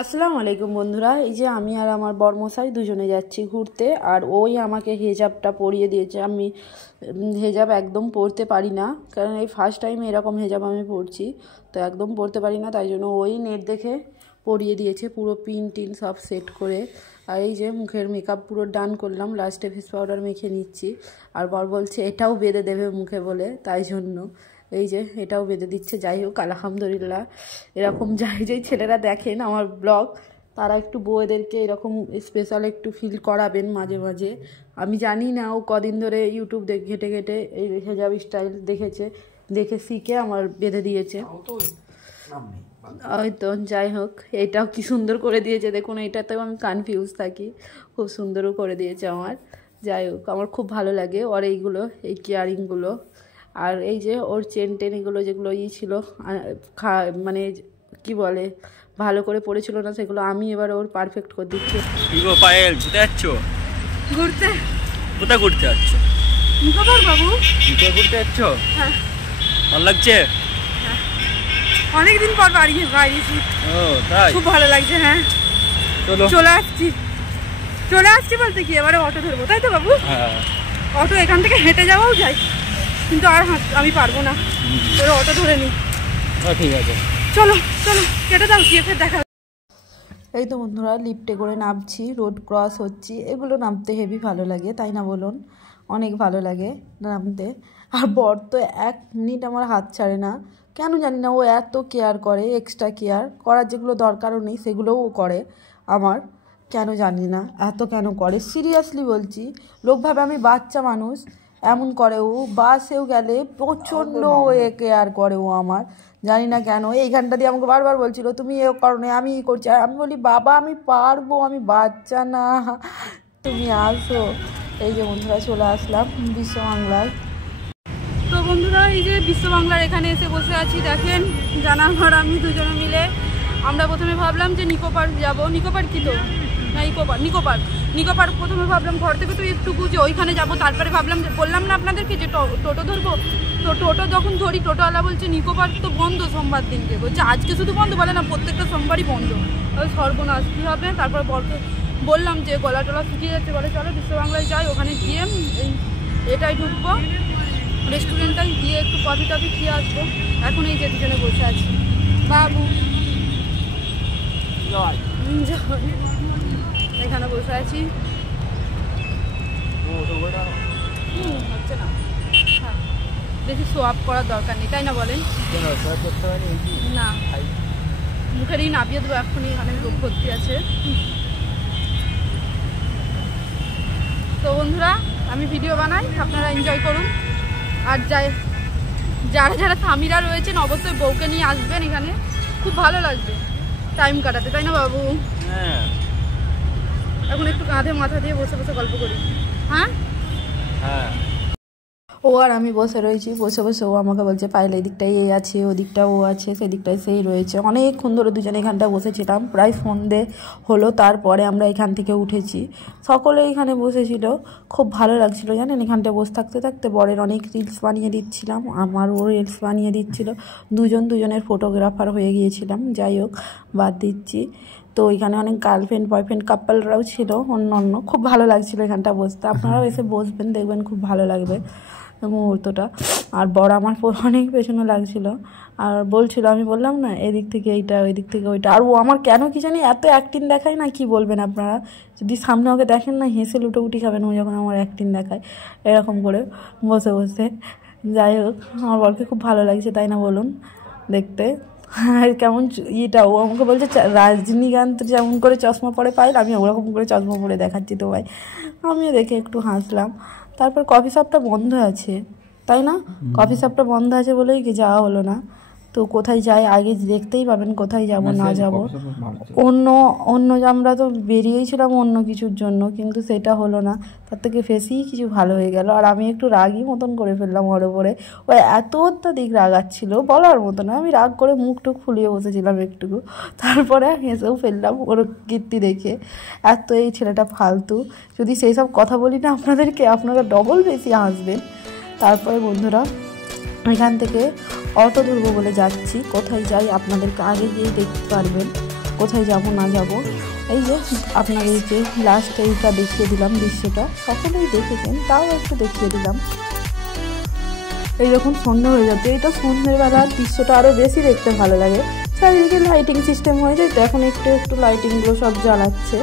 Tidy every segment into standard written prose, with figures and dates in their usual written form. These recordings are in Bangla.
আসসালামু আলাইকুম বন্ধুরা, এই যে আমি আর আমার বরমশাই দুজনে যাচ্ছি ঘুরতে। আর ওই আমাকে হেজাবটা পরিয়ে দিয়েছে। আমি হেজাব একদম পরতে পারি না, কারণ এই ফার্স্ট টাইম এরকম হেজাব আমি পরছি, তো একদম পরতে পারি না। তাই জন্য ওই নেট দেখে পরিয়ে দিয়েছে, পুরো পিন টিন সব সেট করে। আর এই যে মুখের মেকআপ পুরো ডান করলাম, লাস্টে ফেস পাউডার মেখে নিচ্ছি। আর বর বলছে এটাও বেঁধে দেবে মুখে বলে, তাই জন্য এই যে এটাও বেঁধে দিচ্ছে। যাই হোক, আলহামদুলিল্লাহ। এরকম যেই ছেলেরা দেখেন আমার ব্লগ, তারা একটু বউদেরকে এরকম স্পেশাল একটু ফিল করাবেন মাঝে মাঝে। আমি জানি না, ও কদিন ধরে ইউটিউব ঘেটে ঘেটে এই হেজাব স্টাইল দেখেছে, দেখে শিখে আমার বেঁধে দিয়েছে। ওই তো, যাই হোক, এটাও কি সুন্দর করে দিয়েছে দেখুন। এটাতেও আমি কনফিউজ থাকি, খুব সুন্দরও করে দিয়েছে আমার। যাই হোক, আমার খুব ভালো লাগে ওর এইগুলো, এই কেয়ারিংগুলো। আর এই যে ওর চেন টেন এগুলো যেগুলো ছিল, মানে কি বলে, ভালো করে পড়েছিল না, সেগুলো আমি এবার ওর পারফেক্ট করে দিচ্ছি। পায়েল ঘুরতে যাচ্ছ? ঘুরতে? কোথায় ঘুরতে যাচ্ছ? মুখাবার বাবু। ঘুরতে যাচ্ছ? হ্যাঁ। ভালো লাগছে? হ্যাঁ, অনেকদিন পর বাইরেছি। ও তাই? খুব ভালো লাগছে। হ্যাঁ, চলে আসছি বলতে কি, এবারে অটো ধরবো, তাই তো বাবু? হ্যাঁ। অটো এখান থেকে হেঁটে যাওয়াও যায়, কিন্তু আর আমি পারবো না, তোর অটো ধরে নি। ঠিক আছে, চলো চলো, কেটে দাও, গিয়ে ফের দেখা। এই তো বন্ধুরা, লিফটে করে নামছি, রোড ক্রস হচ্ছি। এগুলো নামতে হেভি ভালো লাগে, তাই না বলুন? অনেক ভালো লাগে নামতে। আর বর তো 1 মিনিট আমার হাত ছাড়ে না, কেন জানি না। ও এত কেয়ার করে, এক্সট্রা কেয়ার করার যেগুলো দরকারও নেই সেগুলোও ও করে আমার, কেন জানি না এত কেন করে। সিরিয়াসলি বলছি, লোক ভাবে আমি বাচ্চা মানুষ, এমন করে ও। বাসেও গেলে প্রচণ্ড কেয়ার করে ও আমার, জানি না কেন। এইখানটা দিয়ে আমাকে বারবার বলছিল তুমি এ করো না, আমি করছি। আর আমি বলি বাবা আমি পারবো, আমি বাচ্চা না, তুমি আসো। এই যে বন্ধুরা, চলে আসলাম বিশ্ব বাংলায়। তো বন্ধুরা, এই যে বিশ্ব বাংলার এখানে এসে বসে আছি। দেখেন, জানা ঘর আমি দুজনে মিলে। আমরা প্রথমে ভাবলাম যে নিকো পার্ক যাবো। নিকো পার্ক কি, তো না নিকো পার্ক প্রথমে ভাবলাম, ঘর থেকে তো একটু বুঝে ওইখানে যাবো। তারপরে ভাবলাম যে, বললাম না আপনাদেরকে যে টোটো ধরবো। তো টোটো যখন ধরি, টোটোওয়ালা বলছে নিকো পার্ক তো বন্ধ সোমবার দিনকে। বলছে আজকে শুধু বন্ধ, বলে না প্রত্যেকটা সোমবারই বন্ধ। ওই সর্বনাশ, কী হবে। তারপর বরকে বললাম যে গলা টলা শুকিয়ে যাচ্ছে, বলে চলো বিশ্ব বাংলায় যাই। ওখানে গিয়ে এটাই ঢুকবো, রেস্টুরেন্টটাই গিয়ে একটু কফি টফি খেয়ে আসবো। এখন এই যে দুজনে বসে আছি। বাবু এখানে বসে আছি, হচ্ছে না। হ্যাঁ, বেশি শো আপ করার দরকার নেই, তাই না বলেন? না, মুখের এই নাবিয়ে দেবো এখনই, এখানে লোক ভর্তি আছে। তো বন্ধুরা, আমি ভিডিও বানাই, আপনারা এনজয় করুন। আর যারা যারা স্বামীরা রয়েছেন, অবশ্যই বউকে নিয়ে আসবেন এখানে, খুব ভালো লাগবে টাইম কাটাতে, তাই না বাবু? হ্যাঁ। এখন একটু কাঁধে মাথা দিয়ে বসে বসে গল্প করি। হ্যাঁ হ্যাঁ। ও আর আমি বসে রয়েছি, বসে বসে ও আমাকে বলছে পায়েল এই দিকটায় এই আছে, ও দিকটা ও আছে, সেদিকটায় সেই রয়েছে। অনেকক্ষণ ধরে দুজনে এখানটা বসেছিলাম, প্রায় সন্ধে হলো। তারপরে আমরা এখান থেকে উঠেছি, সকলে এখানে বসেছিল, খুব ভালো লাগছিল জানেন। এখানটায় বসে থাকতে থাকতে বরের অনেক রিলস বানিয়ে দিচ্ছিলাম, আমারও রিলস বানিয়ে দিচ্ছিল, দুজনের ফটোগ্রাফার হয়ে গিয়েছিলাম। যাই হোক, বাদ দিচ্ছি। তো এখানে অনেক গার্লফ্রেন্ড বয়ফ্রেন্ড কাপলরাও ছিল, অন্য খুব ভালো লাগছিল এখানটা বসতে। আপনারাও এসে বসবেন, দেখবেন খুব ভালো লাগবে মুহূর্তটা। আর বড় আমার অনেক পেছনে লাগছিল, আর বলছিল, আমি বললাম না এদিক থেকে এইটা, ওই দিক থেকে ওইটা। আর ও আমার কেন কি জানি এত অ্যাক্টিং দেখায় না, কি বলবেন আপনারা। যদি সামনে ওকে দেখেন না, হেসে লুটোপুটি খাবেন ও যখন আমার অ্যাক্টিং দেখায় এরকম করে বসে বসে। যাই হোক, আমার বরকে খুব ভালো লাগছে, তাই না বলুন, দেখতে। আর কেমন ইয়েটা, ও আমাকে বলছে রজনীকান্ত যেমন করে চশমা পরে পাইল, আমি ওরকম করে চশমা পরে দেখাচ্ছি তো ভাই। আমিও দেখে একটু হাসলাম। তারপর কফি শপটা বন্ধ আছে, তাই না? কফি শপটা বন্ধ আছে বলেই কি যাওয়া হলো না। তো কোথায় যাই আগে দেখতেই পাবেন, কোথায় যাব না যাব। অন্য আমরা তো বেরিয়েছিলাম অন্য কিছুর জন্য, কিন্তু সেটা হলো না। তার থেকে বেশিই কিছু ভালো হয়ে গেল। আর আমি একটু রাগই মতন করে ফেললাম ওর ওপরে। ও এত অত্যাধিক রাগাচ্ছিল, বলার মতো না। আমি রাগ করে মুখ টুক ফুলিয়ে বসেছিলাম একটুকু, তারপরে হেসেও ফেললাম ওর কীর্তি দেখে। এত এই ছেলেটা ফালতু, যদি সেই সব কথা বলি না আপনাদেরকে, আপনারা ডবল বেশি হাসবেন। তারপরে বন্ধুরা, এখান থেকে অটো ধরবো বলে যাচ্ছি। কোথায় যাই আপনাদেরকে আগে গিয়ে দেখতে পারবেন। কোথায় যাব না যাব। এই যে আপনার এই যে লাস্ট এইটা দেখিয়ে দিলাম দৃশ্যটা, সকলেই দেখেছেন, তাও একটু দেখিয়ে দিলাম। এই রকম সন্ধ্যা হয়ে যাচ্ছে, এটা সন্ধ্যেবেলার দৃশ্যটা আরও বেশি দেখতে ভালো লাগে। চারিদিকে লাইটিং সিস্টেম হয়ে যায় তো এখন একটু একটু লাইটিংগুলো সব জ্বালাচ্ছে,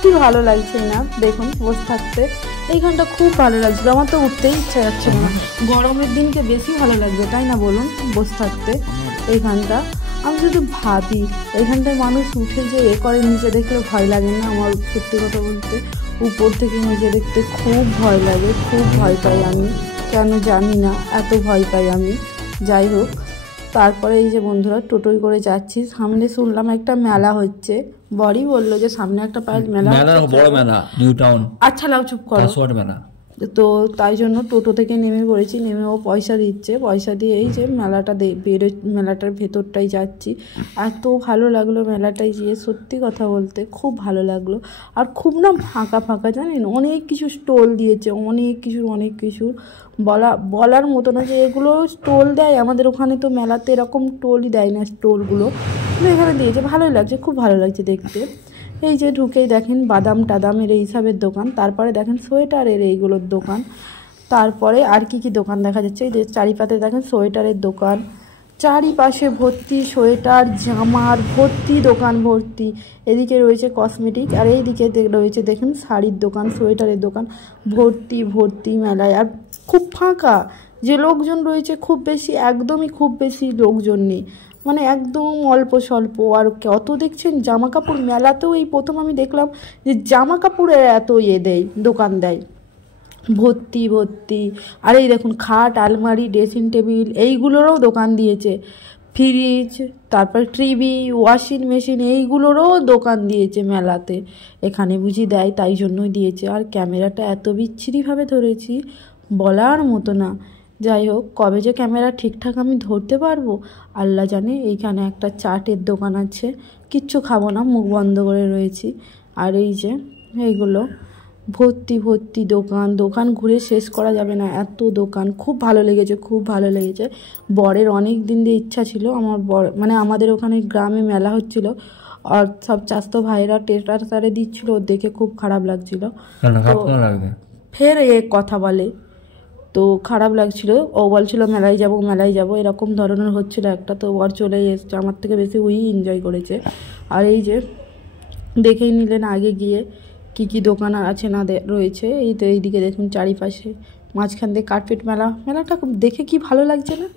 কি ভালো লাগছে না দেখুন বসে থাকতে। এইখানটা খুব ভালো লাগছিলো, আমার তো উঠতেই ইচ্ছা যাচ্ছে না। গরমের দিনকে বেশি ভালো লাগবে তাই না বলুন বসে থাকতে এইখানটা। আমি শুধু ভাবি এইখানটায় মানুষ উঠে যে করে নিচে দেখলে ভয় লাগে না? আমার সত্যি কথা বলতে উপর থেকে নিচে দেখতে খুব ভয় লাগে, খুব ভয় পাই আমি, কেন জানি না এত ভয় পাই আমি। যাই হোক, তারপরে এই যে বন্ধুরা টোটোয় করে যাচ্ছি, সামনে শুনলাম একটা মেলা হচ্ছে, বড়ই বললো যে সামনে একটা পায়ের মেলা, বড় মেলা, নিউ টাউন। আচ্ছা লাও চুপ করো। মেলা। তো তাই জন্য টোটো থেকে নেমে পড়েছি, নেমে ও পয়সা দিচ্ছে, পয়সা দিয়ে এই যে মেলাটা মেলাটার ভেতরটাই যাচ্ছি। এত ভালো লাগলো মেলাটায় গিয়ে, সত্যি কথা বলতে খুব ভালো লাগলো। আর খুব না ফাঁকা ফাঁকা জানেন, অনেক কিছু স্টল দিয়েছে, অনেক কিছু বলার মতো না যে এগুলো স্টল দেয়। আমাদের ওখানে তো মেলাতে এরকম স্টলই দেয় না, স্টলগুলো কিন্তু এখানে দিয়েছে, ভালোই লাগছে, খুব ভালো লাগছে দেখতে। এই যে ঢুকেই দেখেন বাদাম টাদামের এইসবের দোকান, তারপরে দেখেন সোয়েটারের এইগুলোর দোকান, তারপরে আর কি দোকান দেখা যাচ্ছে। এই যে চারিপাশে দেখেন সোয়েটারের দোকান, চারিপাশে ভর্তি সোয়েটার জামার ভর্তি দোকান ভর্তি। এদিকে রয়েছে কসমেটিক আর এইদিকে রয়েছে দেখেন শাড়ির দোকান, সোয়েটারের দোকান, ভর্তি মেলায়। আর খুব ফাঁকা, যে লোকজন রয়েছে খুব বেশি, একদমই খুব বেশি লোকজন নেই, মানে একদম অল্প স্বল্প। আর কত দেখছেন জামা কাপড়, মেলাতেও এই প্রথম আমি দেখলাম যে জামা কাপড়ের এত দেয়, দোকান দেয় ভর্তি। আর এই দেখুন খাট আলমারি ড্রেসিং টেবিল এইগুলোরও দোকান দিয়েছে, ফ্রিজ, তারপর টিভি ওয়াশিং মেশিন এইগুলোরও দোকান দিয়েছে মেলাতে। এখানে বুঝি দেয় তাই জন্যই দিয়েছে। আর ক্যামেরাটা এত বিচ্ছিরিভাবে ধরেছি বলার মতো না। যাই হোক, কবে যে ক্যামেরা ঠিকঠাক আমি ধরতে পারবো আল্লাহ জানে। এইখানে একটা চাটের দোকান আছে, কিচ্ছু খাবো না, মুখ বন্ধ করে রয়েছি। আর এই যে এইগুলো ভর্তি দোকান ঘুরে শেষ করা যাবে না, এত দোকান। খুব ভালো লেগেছে। বরের অনেক দিন দিয়ে ইচ্ছা ছিল, আমার বর মানে আমাদের ওখানে গ্রামে মেলা হচ্ছিল আর সব চাস্তো ভাইরা টেটারে দিচ্ছিল, দেখে খুব খারাপ লাগছিল। ফের কথা বলে তো খারাপ লাগছিল, ও বলছিল মেলায় যাব এরকম ধরনের হচ্ছিল একটা। তো ওর চলে এসছে, আমার থেকে বেশি ওই এনজয় করেছে। আর এই যে দেখেই নিলেন আগে গিয়ে কি দোকান আছে না রয়েছে। এই তো এইদিকে দেখুন চারিপাশে, মাঝখান দিয়ে কার্পেট মেলাটা দেখে কি ভালো লাগছে না?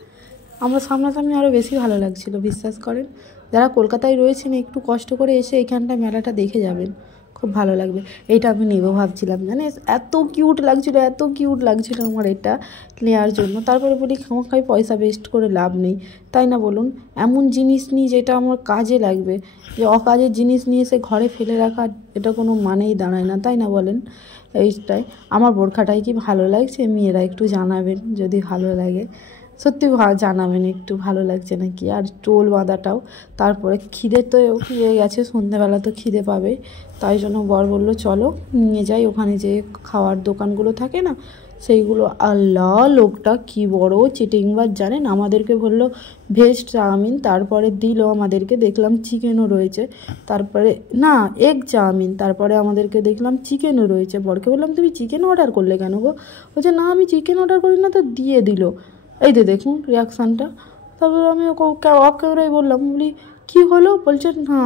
আমার সামনাসামনি আরও বেশি ভালো লাগছিল, বিশ্বাস করেন। যারা কলকাতায় রয়েছেন একটু কষ্ট করে এসে এখানটা মেলাটা দেখে যাবেন, খুব ভালো লাগবে। এইটা আমি নেবো ভাবছিলাম, জানিস এত কিউট লাগছিল আমার এটা নেওয়ার জন্য। তারপরে বলি খাই পয়সা ওয়েস্ট করে লাভ নেই, তাই না বলুন? এমন জিনিস নিই যেটা আমার কাজে লাগবে, যে অকাজের জিনিস নিয়ে এসে ঘরে ফেলে রাখার এটা কোনো মানেই দাঁড়ায় না, তাই না বলেন? এইটাই আমার বোরখাটাই কি ভালো লাগছে? মেয়েরা একটু জানাবেন যদি ভালো লাগে, সত্যি জানাবেন একটু ভালো লাগছে নাকি। আর টোল বাঁধাটাও। তারপরে খিদে তো পেয়ে গেছে, সন্ধ্যেবেলা তো খিদে পাবে, তাই জন্য বর বললো চলো নিয়ে যাই ওখানে যে খাওয়ার দোকানগুলো থাকে না সেইগুলো। আল্লাহ, লোকটা কি বড় চিটিংবাজ জানেন, আমাদেরকে বললো ভেজ চাউমিন, তারপরে দিল আমাদেরকে, দেখলাম চিকেনও রয়েছে, তারপরে না এগ চাউমিন, তারপরে আমাদেরকে দেখলাম চিকেনও রয়েছে। বরকে বললাম তুমি চিকেন অর্ডার করলে কেন গো? বলছে না আমি চিকেন অর্ডার করি না, তো দিয়ে দিল। এই তো দেখুন রিয়াকশানটা। তারপর আমি অফ ক্যামেরায় বললাম, বলি কী হলো? বলছে না।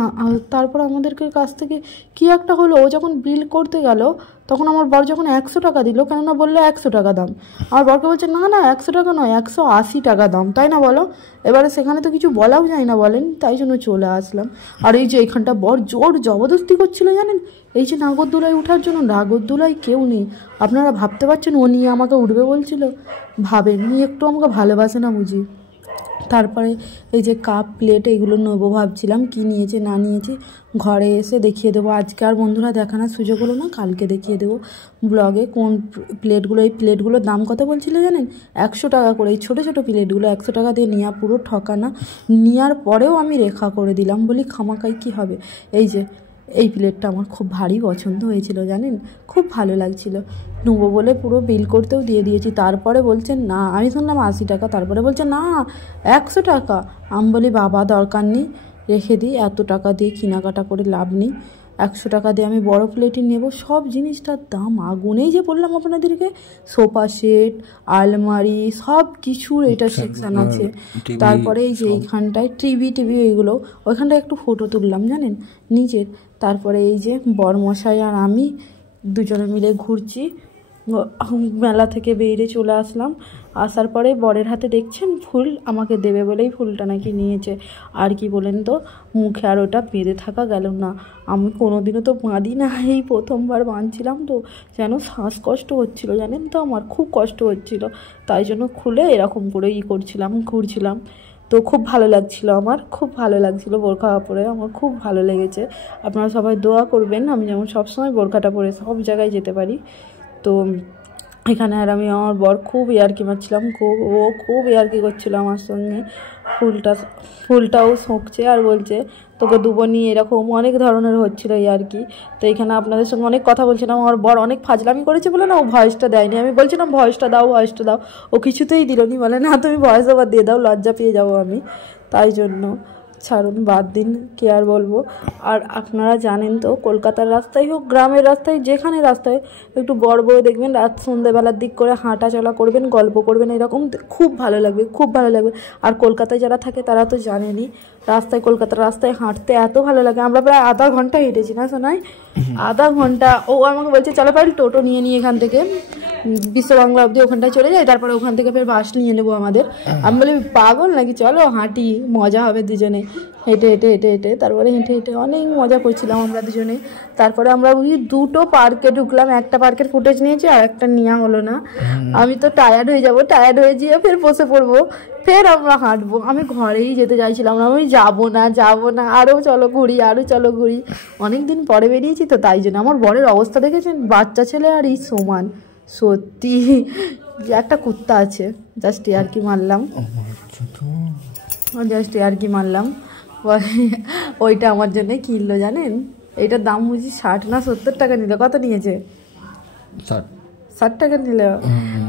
তারপর আমাদেরকে কাছ থেকে কী একটা হলো, ও যখন বিল করতে গেল তখন আমার বর যখন 100 টাকা দিল, কেননা বললো 100 টাকা দাম, আমার বরকে বলছে না 100 টাকা নয় 180 টাকা দাম, তাই না বলো? এবারে সেখানে তো কিছু বলাও যায় না বলেন, তাই জন্য চলে আসলাম। আর এই যে এইখানটা বর জোর জবরদস্তি করছিল জানেন, এই যে নাগরদোলায় ওঠার জন্য। নাগরদোলায় কেউ নেই, আপনারা ভাবতে পারছেন ও নিয়ে আমাকে উঠবে বলছিল? ভাবেন নি একটু আমাকে ভালোবাসে না বুঝি। তারপরে এই যে কাপ প্লেট এইগুলো নেবো ভাবছিলাম, কি নিয়েছে না নিয়েছি ঘরে এসে দেখিয়ে দেবো। আজকে আর বন্ধুরা দেখানোর সুযোগ হলো না, কালকে দেখিয়ে দেবো ব্লগে কোন প্লেটগুলো। এই প্লেটগুলোর দাম কত বলছিল জানেন? 100 টাকা করে। এই ছোটো ছোটো প্লেটগুলো 100 টাকা দিয়ে নেওয়া, পুরো ঠকানা। নেওয়ার পরেও আমি রেখা করে দিলাম, বলি খামাকাই কী হবে। এই যে এই প্লেটটা আমার খুব ভারী পছন্দ হয়েছিল জানেন, খুব ভালো লাগছিল। নেবো বলে পুরো বিল করতেও দিয়ে দিয়েছি। তারপরে বলছেন না, আমি শুনলাম 80 টাকা, তারপরে বলছে না 100 টাকা। আমি বলি বাবা দরকার নেই, রেখে দিই। এত টাকা দিয়ে কেনাকাটা করে লাভ নেই। 100 টাকা দিয়ে আমি বড় প্লেটই নেব। সব জিনিসটার দাম আগুনেই যে বললাম আপনাদেরকে, সোফা সেট, আলমারি, সব কিছুর এটা সেকশন আছে। তারপরে এই যে এইখানটায় টিভি এইগুলো, ওইখানটায় একটু ফটো তুললাম জানেন নিজের। তারপরে এই যে বরমশাই আর আমি দুজনে মিলে ঘুরছি। মেলা থেকে বেরিয়ে চলে আসলাম। আসার পরে বরের হাতে দেখছেন ফুল, আমাকে দেবে বলেই ফুলটা নাকি নিয়েছে। আর কি বলেন তো, মুখে আর ওটা বেঁধে থাকা গেল না। আমি কোনোদিনও তো বাঁধি না, এই প্রথমবার বাঁধছিলাম, তো যেন শ্বাসকষ্ট হচ্ছিলো জানেন তো, আমার খুব কষ্ট হচ্ছিল। তাই জন্য খুলে এরকম করে করছিলাম, ঘুরছিলাম। তো খুব ভালো লাগছিলো, আমার খুব ভালো লাগছিলো বোরখা পরে, আমার খুব ভালো লেগেছে। আপনারা সবাই দোয়া করবেন আমি যেমন সবসময় বোরখাটা পরে সব জায়গায় যেতে পারি। তো এখানে আর আমি আমার বর খুব ইয়ার্কি মারছিলাম, খুব ইয়ার্কি করছিল আমার সঙ্গে। ফুলটাও শোঁকছে আর বলছে তোকে দুবো নিয়ে, এরকম অনেক ধরনের হচ্ছিলো ইয়ার্কি। তো এখানে আপনাদের সঙ্গে অনেক কথা বলছিলাম। আমার বর অনেক ফাজলামি করেছে বলে না, ও ভয়েসটা দেয়নি। আমি বলছিলাম ভয়েসটা দাও, ও কিছুতেই দিল নি, বলে না তুমি ভয়েস ওভার দিয়ে দাও, লজ্জা পেয়ে যাবো আমি। তাই জন্য ছাড়ুন, বাদ দিন, কি আর বলবো। আর আপনারা জানেন তো, কলকাতার রাস্তায় হোক, গ্রামের রাস্তায়, যেখানে রাস্তায় একটু বড় দেখবেন, রাত সন্ধ্যেবেলার দিক করে হাঁটা চলা করবেন, গল্প করবেন, এরকম খুব ভালো লাগবে, খুব ভালো লাগবে। আর কলকাতায় যারা থাকে তারা তো জানেনই, কলকাতার রাস্তায় হাঁটতে এত ভালো লাগে। আমরা প্রায় আধা ঘন্টা হেঁটেছি না শোনাই, আধা ঘন্টা। ও আমাকে বলছে চলো পারি টোটো নিয়ে এখান থেকে বিশ্ব বাংলা অবধি ওখানটায় চলে যাই, তারপরে ওখান থেকে ফের বাস নিয়ে নেবো আমাদের। আমি বলি পাগল নাকি, চলো হাঁটি, মজা হবে দুজনে। হেঁটে তারপরে হেঁটে অনেক মজা করছিলাম আমরা দুজনে। তারপরে আমরা ওই দুটো পার্কে ঢুকলাম, একটা পার্কের ফুটেজ নিয়েছি আর একটা নেওয়া হলো না। আমি তো টায়ার্ড হয়ে যাবো, টায়ার্ড হয়ে গিয়ে ফের বসে পড়বো, ফের আমরা হাঁটবো। আমি ঘরেই যেতে চাইছিলাম না, আমি যাবো না, আরও চলো ঘুরি। অনেক দিন পরে বেরিয়েছি তো, তাই জন্য। আমার বরের অবস্থা দেখেছেন, বাচ্চা ছেলে আর এই সমান, সত্যি। একটা কুত্তা আছে, জাস্ট ইয়ার্কি মারলাম। ওইটা আমার জন্য কিনলো জানেন, এইটার দাম বুঝি 60 না 70 টাকা নিল। কত নিয়েছে? 60 টাকা নিল।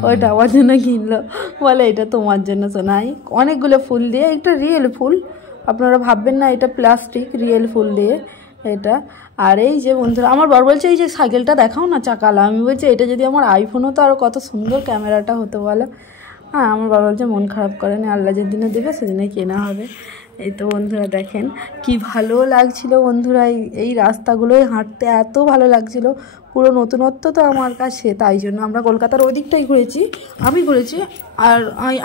ওইটা আমার জন্য কিনলো, বলে এটা তোমার জন্য শোনাই। অনেকগুলো ফুল দিয়ে, একটা রিয়েল ফুল, আপনারা ভাববেন না এটা প্লাস্টিক, রিয়েল ফুল দিয়ে এটা। আর এই যে বন্ধুরা, আমার বর বলছে এই যে সাইকেলটা দেখাও না চাকালা। আমি বলছি এটা যদি আমার আইফোন হতো আর কত সুন্দর ক্যামেরাটা হতো বলো। হ্যাঁ, আমার বাবা বলছে মন খারাপ করেনি, আল্লাহ যেদিনে দেবে সেদিনে কেনা হবে। এই তো বন্ধুরা দেখেন কি ভালো লাগছিল বন্ধুরা, এই রাস্তাগুলোয় হাঁটতে এত ভালো লাগছিল, পুরো নতুনত্ব তো আমার কাছে। তাই জন্য আমরা কলকাতার ওদিকটাই ঘুরেছি, আর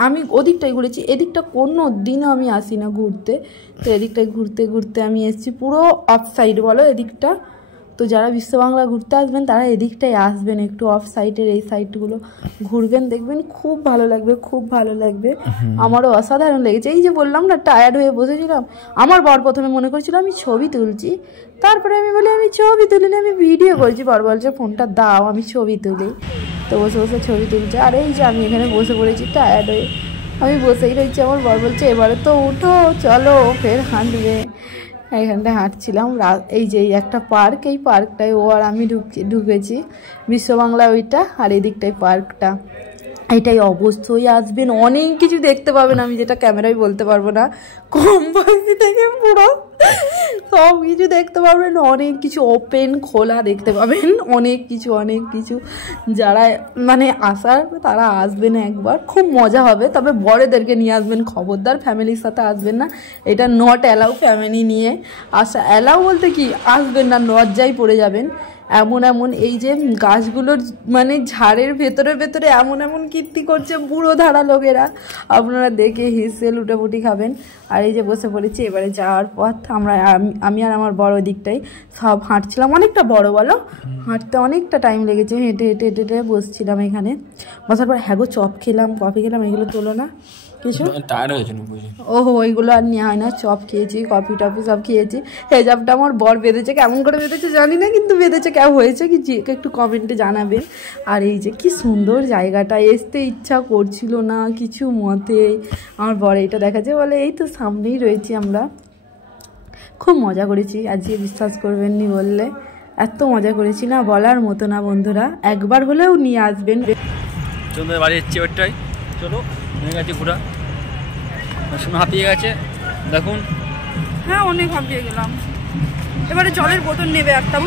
আমি ওদিকটাই ঘুরেছি। এদিকটা কোনো দিনও আমি আসি না ঘুরতে। তো এদিকটায় ঘুরতে আমি এসেছি পুরো অফ সাইড বলো এদিকটা। তো যারা বিশ্ব বাংলা ঘুরতে আসবেন তারা এদিকটায় আসবেন, একটু অফ সাইডের এই সাইডগুলো ঘুরবেন, দেখবেন খুব ভালো লাগবে। আমারও অসাধারণ লেগেছে। এই যে বললাম না টায়ার্ড হয়ে বসেছিলাম, আমার বর প্রথমে মনে করেছিল আমি ছবি তুলছি, তারপরে আমি বলি আমি ছবি তুলিনি, আমি ভিডিও করছি। বর বলছে ফোনটা দাও আমি ছবি তুলি। তো বসে ছবি তুলছে। আর এই যে আমি এখানে বসে পড়েছি টায়ার্ড হয়ে, আমি বসেই রয়েছি। আমার বর বলছে এবারে তো উঠো চলো ফের হাঁটবে। এখানটায় হাঁটছিলাম। এই যে একটা পার্ক, এই পার্কটায় ও আর আমি ঢুকেছি, বিশ্ব বাংলা ওইটা, আর এদিকটায় পার্কটা। এটাই অবশ্যই আসবেন, অনেক কিছু দেখতে পাবেন, আমি যেটা ক্যামেরায় বলতে পারবো না। কম বয়সী থেকে পুরো সব কিছু দেখতে পাবেন, অনেক কিছু ওপেন খোলা দেখতে পাবেন, অনেক কিছু। যারা মানে আসার তারা আসবেন একবার, খুব মজা হবে। তবে বড়দেরকে নিয়ে আসবেন, খবরদার ফ্যামিলির সাথে আসবেন না, এটা নট অ্যালাউ ফ্যামিলি নিয়ে আসা। অ্যালাউ বলতে কি, আসবেন না, লজ্জায় পড়ে যাবেন। এমন এই যে গাছগুলোর মানে ঝাড়ের ভেতরে এমন কীর্তি করছে বুড়ো ধারা লোকেরা, আপনারা দেখে হেসে লুটাপুটি খাবেন। আর এই যে বসে পড়েছি, এবারে যাওয়ার পথ আমি আর আমার বড় দিকটাই সব হাঁটছিলাম, অনেকটা বড় বলো, হাঁটতে অনেকটা টাইম লেগেছে। হেঁটে বসছিলাম এখানে। বসার পর হ্যাগো চপ খেলাম, কফি খেলাম, এগুলো তোলো না কিছু, ওইগুলো আর নেওয়া হয় না। চপ খেয়েছি, কফি টফি সব খেয়েছি। হেজাবটা আমার বর বেঁধেছে, কেমন করে বেঁধেছে জানি না, কিন্তু বেঁধেছে। কেমন হয়েছে কি একটু কমেন্টে জানাবেন। আর এই যে কি সুন্দর জায়গাটা, আসতে ইচ্ছা করছিল না কিছু মতে। আমার বর এইটা দেখাচ্ছে, বলে এই তো সামনেই রয়েছি আমরা। খুব মজা করেছি আজকে, বিশ্বাস করবেননি বললে, এত মজা করেছি না বলার মতো না বন্ধুরা, একবার হলেও নিয়ে আসবেন। বাড়ি যাচ্ছি ওইটাই, চলো নিয়ে গেছে ঘোরা, শোনো হাঁপিয়ে গেছে দেখুন, হ্যাঁ অনেক হাঁপিয়ে গেলাম। এবারে জলের বোতল নেবে একটা।